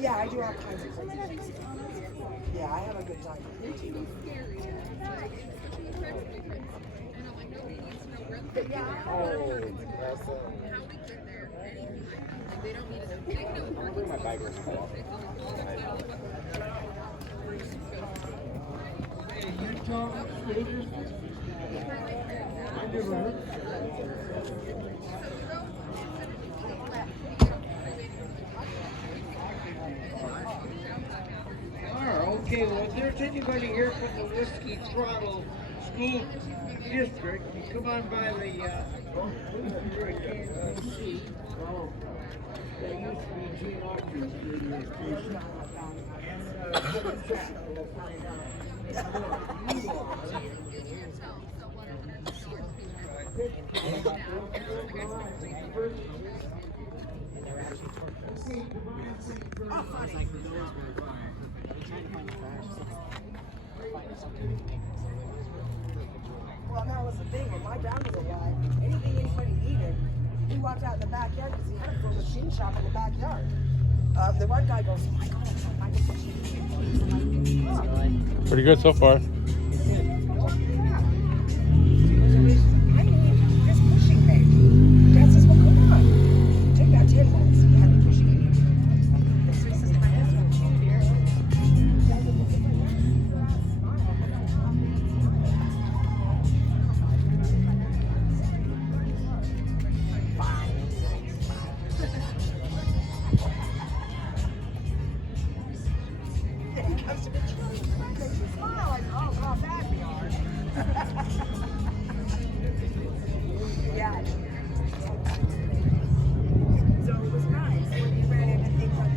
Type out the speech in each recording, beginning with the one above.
Yeah, I do all kinds of crazy things. Yeah, I have a good time. Oh, that's I'll bring my bag with me. Utah Raiders. I never heard. Okay, well, if there's anybody here from the Whiskey Throttle School District, you come on by the that used to be Gene Autry's radio station. Well, that was the thing. When my dad was alive, anything anybody needed, he walked out in the backyard because he had a full machine shop in the backyard. The one guy goes, oh my God, I can Pretty good so far. I mean, this pushing thing. Dad says, well, come on. Take that 10 minutes. He had me pushing it. So he says, my husband, here. He comes to me, smile. I go, oh, God, bad we are. Yeah. So it was nice when you ran into things like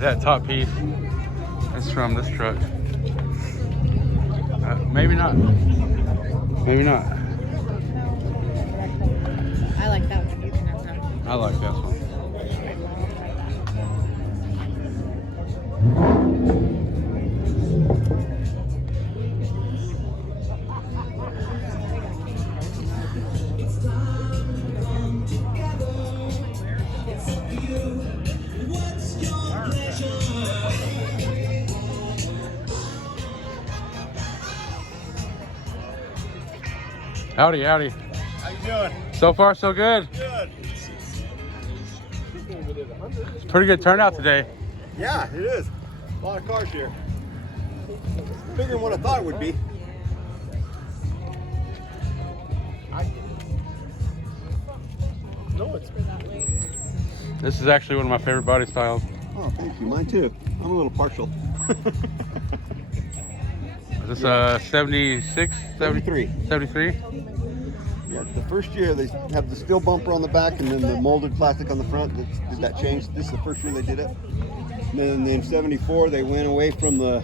That top piece is from this truck. Maybe not. Maybe not. I like that one. You can have that one. I like this one. Howdy, howdy. How you doing? So far, so good. Good. It's a pretty good turnout today. Yeah, it is. A lot of cars here. Bigger than what I thought it would be. No, it's This is actually one of my favorite body styles. Oh, thank you. Mine too. I'm a little partial. Is this 76? 73. 73? Yeah, the first year they have the steel bumper on the back and then the molded plastic on the front. Did that change? This is the first year they did it. And then in 74 they went away from the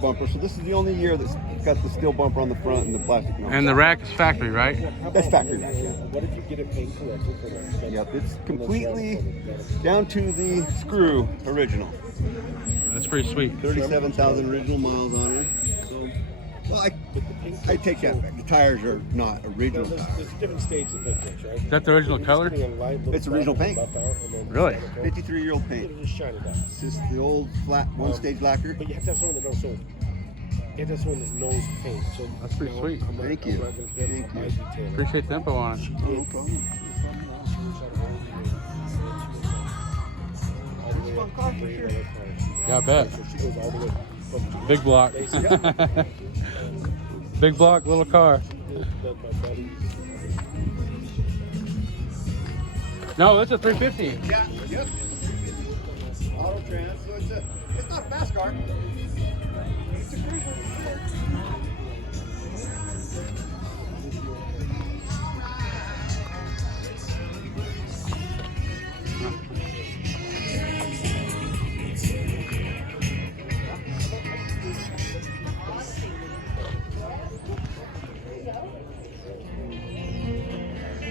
bumper. So this is the only year that's got the steel bumper on the front and the plastic on. And the rack is factory, right? That's factory rack, yeah. What did you get it paint correctly for that? Yep, it's completely down to the screw original. That's pretty sweet. 37,000 original miles on it. So, well, I take that back. The tires are not original tires. There's different stages of paint finish, right? Is that the original color? It's original paint. Really? 53-year-old paint. Just shine it down. It's just the old flat one-stage lacquer. But you have to have someone that knows so. You have to have someone that knows paint. So That's pretty sweet. Thank you. Thank you. Appreciate the info on it. No problem. Fun car for sure. Yeah, I bet. So she goes all the way from Big block. Big block, little car. my buddy. No, that's a 350. Yeah, yep. Auto trans, so it's not a fast car. It's a cruiser.